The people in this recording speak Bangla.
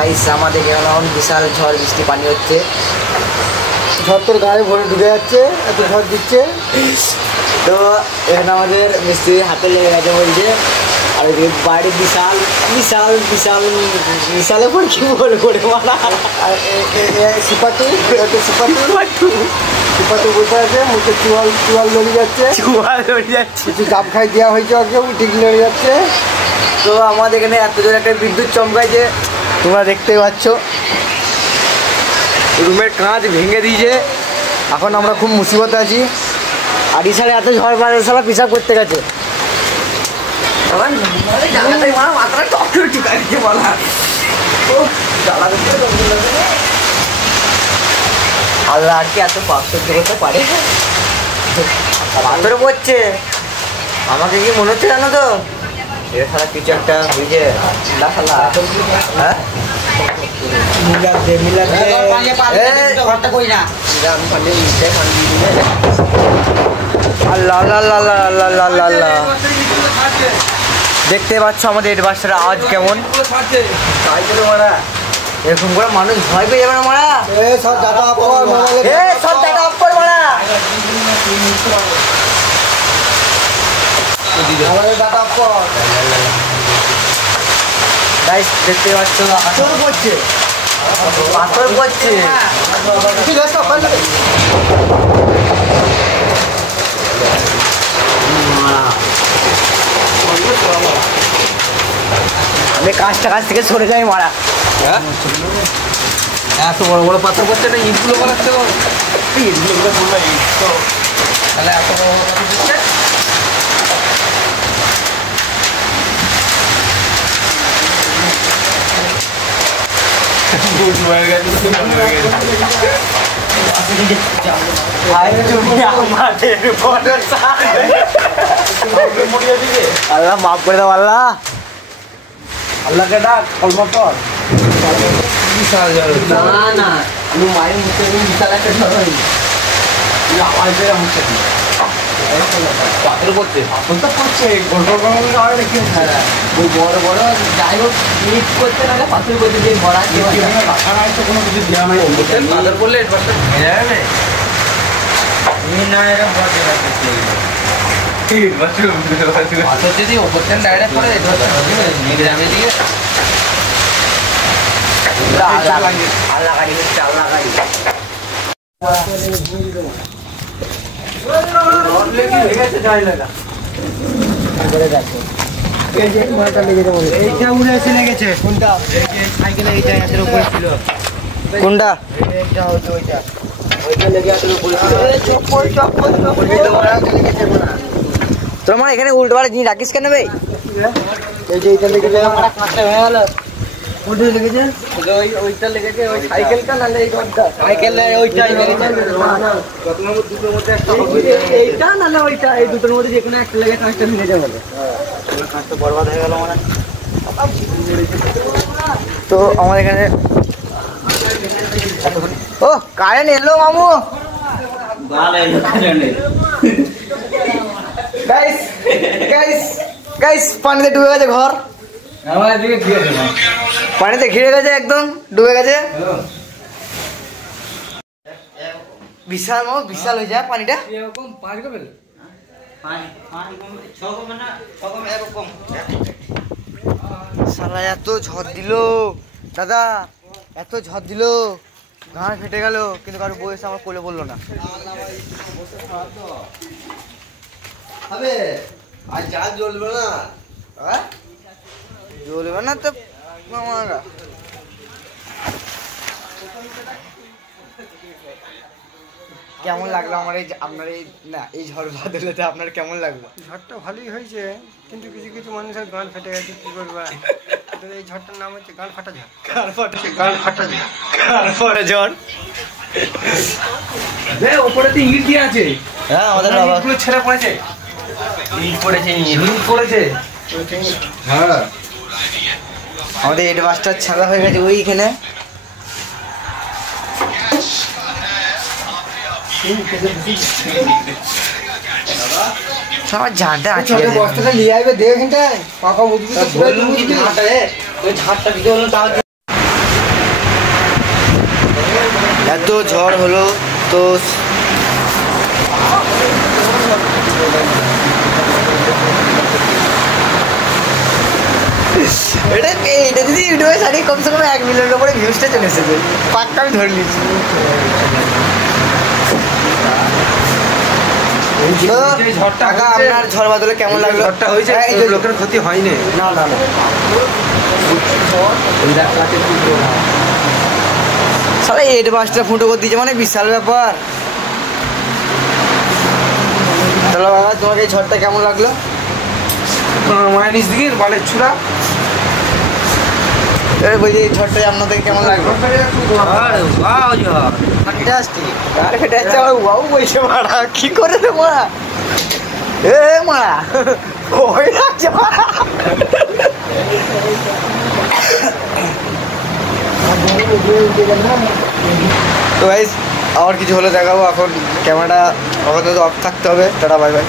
গাইস আমাদের এখন বিশাল ঝড় বৃষ্টি পানি হচ্ছে, ঝড় তোর গায়ে ভরে ঢুকে যাচ্ছে, এত ঝড় দিচ্ছে। তো এখানে আমাদের মিস্ত্রি হাতে লেগে গেছে বলছে, আর বাড়ি বিশাল বিশাল বিশাল বিশালে পর কি বলবো রে মারা। সিপাটু সিপাটু বসে আছে, মুখে চুয়াল লড়ে যাচ্ছে, কিছু জাপ খাই দেওয়া হয়েছে ওকে, ঠিক লড়ে যাচ্ছে। তো আমাদের এখানে এত জোর একটা বিদ্যুৎ চমকাইছে, তোমরা দেখতেই পাচ্ছ। রুমের কাঁচ ভেঙে দিয়েছে, এখন আমরা খুব মুসিবতে আছি। আর ইশালে এত ঝড় বাড়ে সালা পিসাব করতে গেছে। আল্লাহ আর কি এত পাপ সহ্য করতে পারে? পাথরে পড়ছে, আমাকে কি মনে হচ্ছে জানো তো, এটা সারা কিছু একটা হয়েছে। হ্যাঁ আল্লাহ আল্লাহ আল্লাহ আল্লাহ আল্লাহ আল্লাহ। দেখতে পাচ্ছ আমাদের এর বাসার আওয়াজ কেমন, এরকম করে মানুষ ভয় পেয়ে যাবে না মারা। সব ডাটা অফ কর মারা। গাইস দেখতে পাচ্ছ পাথর পড়ছে, পাথর পড়ছে। আমি কাছ থেকে সরে যাই মারা। এত বড় বড় পাথর করছে না, ইটগুলো বানাচ্ছে ইটগুলো বললো ইট তো, তাহলে এত বড় বড় পাথর দিচ্ছে। আল্লাহ মাফ করে দাও আল্লাহ, আল্লাহকে ডাক অল্প পর। না না আমি মায়ের মুখে বিশাল একটা ঝড় পাথর করছে, এখন তো পড়ছে বড় বড় যাই হোক ইট করতে না পাথর করতে যে বড়া কোনো কিছু দেওয়া নাই। পাথর করলে পাথর যদি ওপর থেকে ডাইরেক্ট করে গ্রামে দিকে আল্লাহ গাড়ি হচ্ছে, আল্লাহ গাড়ি। এইটা উড়ে এসে লেগেছে। কোনটা? সাইকেলে এইটা এর উপরে ছিল। কোনটা? এইটা হচ্ছে ওইটা। ওইটা লেগে আছে উপরে ছিল। তোর মানে এখানে উল্টো পাল্টা জিনিস রাখিস কেন ভাই? এই যে এইটা লেগেছে, আমার কাঁচটা হয়ে গেল। কোনটা লেগেছে? ওইটা লেগেছে, ওই সাইকেলটা নালে এই ঘরটা সাইকেল ওইটাই লেগেছে। দুটোর মধ্যে একটা এইটা নালে ওইটা, এই দুটোর মধ্যে যে কোনো একটা লেগে কাঁচটা ভেঙে যাবে। কাঁচটা বরবাদ হয়ে গেল মানে। তো আমাদের এখানে ও কারেন্ট এলো মামু। গাইস গাইস গাইস পানিতে ডুবে গেছে ঘর, পানিতে ঘিরে গেছে, একদম ডুবে গেছে। বিশাল মামু, বিশাল হয়ে যায় পানিটা। শালা এত ঝড় দিল দাদা, এত ঝড় দিল, ঘাড় ফেটে গেল, কিন্তু কারো বউ এসে আমার কোলে বললো না। আর যা জ্বলবে না, জ্বলবে না তো মামারা। কেমন লাগলো আমার এই আপনার এই না এই ঝড় বাদলেতে আপনার কেমন লাগলো? ঝড়টা ভালোই হয়েছে, কিন্তু কিছু কিছু মানুষের গান ফেটে গেছে, কি করবা। এই ঝড়টার নাম হচ্ছে গান ফাটা ঝড়। ঝড় ওপরে তো ইট দিয়ে আছে। হ্যাঁ আমাদের ইটগুলো ছেড়ে পড়েছে, ইট পড়েছে, ইট পড়েছে। হ্যাঁ আমাদের হেড মাস্টার ছাড়া হয়ে গেছে ওইখানে। আমার ঝাঁটা আছে, বস্তাটা নিয়ে আসবে, দেখ এখানটায় পাকা বুঝবি তো। এত ঝড় হলো তো এটা যদি ইউটিউবে ছাড়ি কমসে কম 1 মিলিয়নের উপরে ভিউজটা চলে এসেছে পাক্কা আমি ধরে নিচ্ছি। টাকা আপনার ঝড় বাদলে কেমন লাগলো? ঝড়টা হয়েছে লোকের ক্ষতি হয়নি। না না না সারা 8 মাসটা ফুটো করে দিয়েছে মানে বিশাল ব্যাপার। চলো বাবা তোমাকে এই ঝড়টা কেমন লাগলো? মায়ের নিচ দিকে বালের ছুড়া বলছি এই ঝড়টা আপনাদের কেমন লাগলো? আর ফেটে যাচ্ছে আমার বাবু বলছে মারা কি করে রে মারা এ মারা ওই রাখছে মারা। তো গাইস আবার কিছু হলে দেখাবো, এখন ক্যামেরাটা আপাতত অফ থাকতে হবে। Tata bye bye.